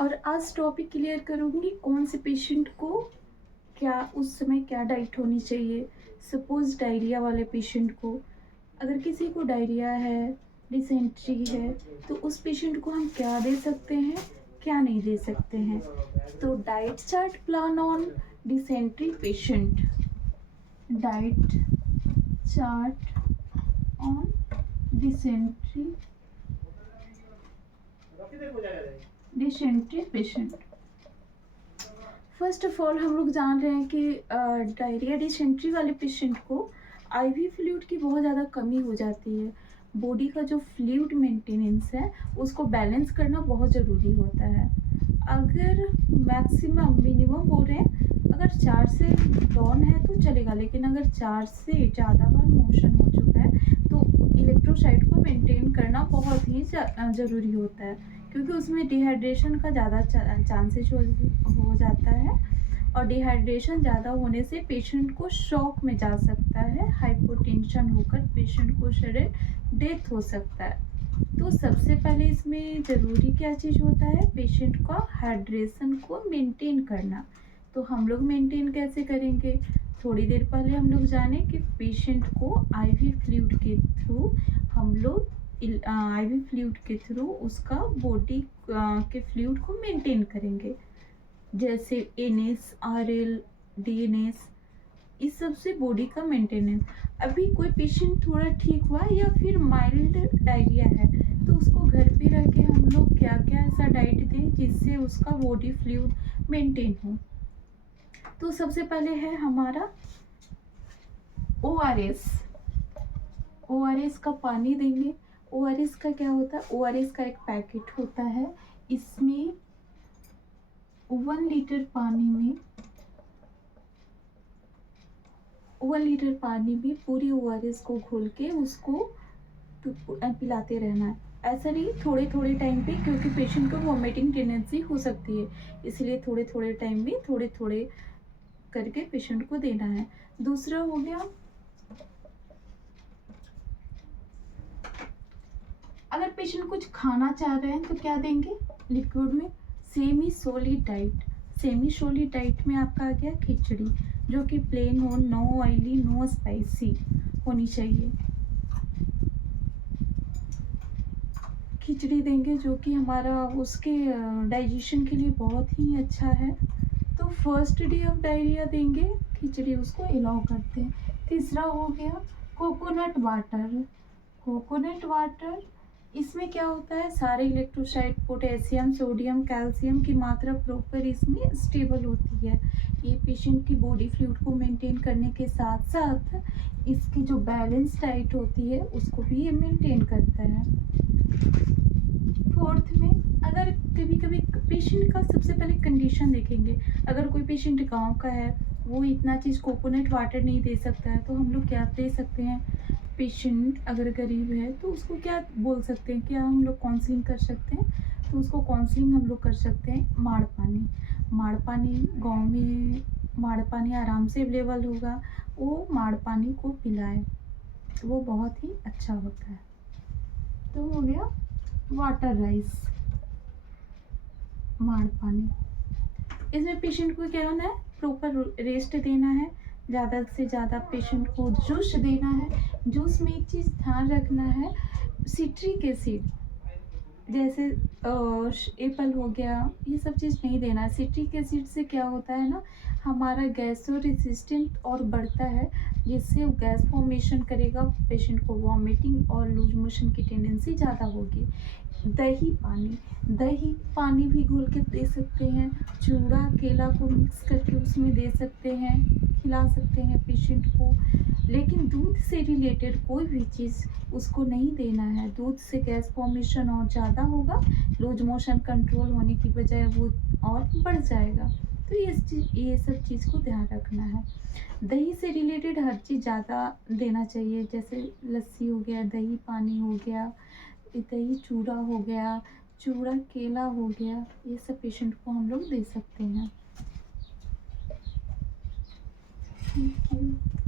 और आज topic clear करूँगी कौन से पेशेंट को क्या उस समय क्या डाइट होनी चाहिए। सपोज़ डायरिया वाले पेशेंट को, अगर किसी को डायरिया है, डिसेंट्री है, तो उस पेशेंट को हम क्या दे सकते हैं, क्या नहीं दे सकते हैं। तो diet chart plan on dysentery patient, diet chart on dysentery patient. First of all हम लोग जान रहे हैं कि डायरिया डिसेंट्री वाले पेशेंट को आईवी फ्लूइड की बहुत ज़्यादा कमी हो जाती है। बॉडी का जो फ्लूइड मेंटेनेंस है उसको बैलेंस करना बहुत ज़रूरी होता है। अगर मैक्सिमम मिनिमम बोल रहे हैं, अगर 4 से डाउन है तो चलेगा, लेकिन अगर 4 से ज़्यादा बार मोशन हो चुका है तो इलेक्ट्रोसाइट को मेंटेन करना बहुत ही ज़रूरी होता है, क्योंकि उसमें डिहाइड्रेशन का ज़्यादा चांसेस हो जाता है और डिहाइड्रेशन ज़्यादा होने से पेशेंट को शॉक में जा सकता है, हाइपोटेंशन होकर पेशेंट को सडन डेथ हो सकता है। तो सबसे पहले इसमें ज़रूरी क्या चीज़ होता है, पेशेंट का हाइड्रेशन को मेंटेन करना। तो हम लोग मेंटेन कैसे करेंगे, थोड़ी देर पहले हम लोग जाने कि पेशेंट को आईवी फ्लूइड के थ्रू हम लोग आईवी फ्लूइड के थ्रू उसका बॉडी के फ्लूइड को मेंटेन करेंगे, जैसे एनएस, आरएल, डीएनएस, इस सब से बॉडी का मेंटेनेंस। अभी कोई पेशेंट थोड़ा ठीक हुआ या फिर माइल्ड डायरिया है तो उसको घर पे रह के हम लोग क्या क्या ऐसा डाइट दें जिससे उसका बॉडी फ्लूइड मेंटेन हो। तो सबसे पहले है हमारा ओआरएस। ओआरएस का पानी देंगे। ओआरएस का क्या होता है, ओआरएस का एक पैकेट होता है, इसमें 1 लीटर पानी में पूरी ओआरएस को घोल के उसको पिलाते रहना है। ऐसा नहीं थोड़े थोड़े टाइम पे, क्योंकि पेशेंट को वॉमिटिंग टेंडेंसी हो सकती है, इसलिए थोड़े थोड़े टाइम में थोड़े थोड़े करके पेशेंट को देना है। दूसरा हो गया, अगर पेशेंट कुछ खाना चाह रहे हैं तो क्या देंगे लिक्विड में, semi solid diet. Semi solid diet में आपका आ गया खिचड़ी, जो कि प्लेन हो, नो ऑयली, नो स्पाइसी होनी चाहिए। खिचड़ी देंगे जो कि हमारा उसके डाइजेशन के लिए बहुत ही अच्छा है। तो फर्स्ट डे ऑफ डायरिया देंगे खिचड़ी, उसको अलाउ करते हैं। तीसरा हो गया कोकोनट वाटर। कोकोनट वाटर, इसमें क्या होता है, सारे इलेक्ट्रोसाइट, पोटेशियम, सोडियम, कैल्शियम की मात्रा प्रॉपर इसमें स्टेबल होती है। ये पेशेंट की बॉडी फ्लूइड को मेंटेन करने के साथ साथ इसकी जो बैलेंस डाइट होती है उसको भी ये मेंटेन करता है। फोर्थ में, अगर कभी कभी पेशेंट का सबसे पहले कंडीशन देखेंगे, अगर कोई पेशेंट गांव का है, वो इतना चीज़ कोकोनट वाटर नहीं दे सकता है, तो हम लोग क्या दे सकते हैं, पेशेंट अगर गरीब है तो उसको क्या बोल सकते हैं, क्या हम लोग काउंसलिंग कर सकते हैं, तो उसको काउंसलिंग हम लोग कर सकते हैं माड़ पानी। माड़ पानी गाँव में माड़ पानी आराम से अवेलेबल होगा, वो माड़ पानी को पिलाए, वो बहुत ही अच्छा होता है। तो हो गया वाटर राइस, माड़ पानी। इसमें पेशेंट को क्या होना है, प्रॉपर रेस्ट देना है, ज़्यादा से ज़्यादा पेशेंट को जूस देना है। जूस में एक चीज़ ध्यान रखना है, सिट्रिक एसिड, जैसे एप्पल हो गया, ये सब चीज़ नहीं देना है। सिट्रिक एसिड से क्या होता है ना, हमारा गैसो रेसिस्टेंट और बढ़ता है, जिससे गैस फॉर्मेशन करेगा, पेशेंट को वॉमिटिंग और लूज मोशन की टेंडेंसी ज़्यादा होगी। दही पानी भी घोल के दे सकते हैं, चूड़ा केला को मिक्स करके उसमें दे सकते हैं, खिला सकते हैं पेशेंट को। लेकिन दूध से रिलेटेड कोई भी चीज़ उसको नहीं देना है, दूध से गैस फॉर्मेशन और ज़्यादा होगा, लूज मोशन कंट्रोल होने की बजाय वो और बढ़ जाएगा। तो ये सब चीज़ को ध्यान रखना है। दही से रिलेटेड हर चीज़ ज़्यादा देना चाहिए, जैसे लस्सी हो गया, दही पानी हो गया, दही चूड़ा हो गया, चूड़ा केला हो गया, ये सब पेशेंट को हम लोग दे सकते हैं। Thank you.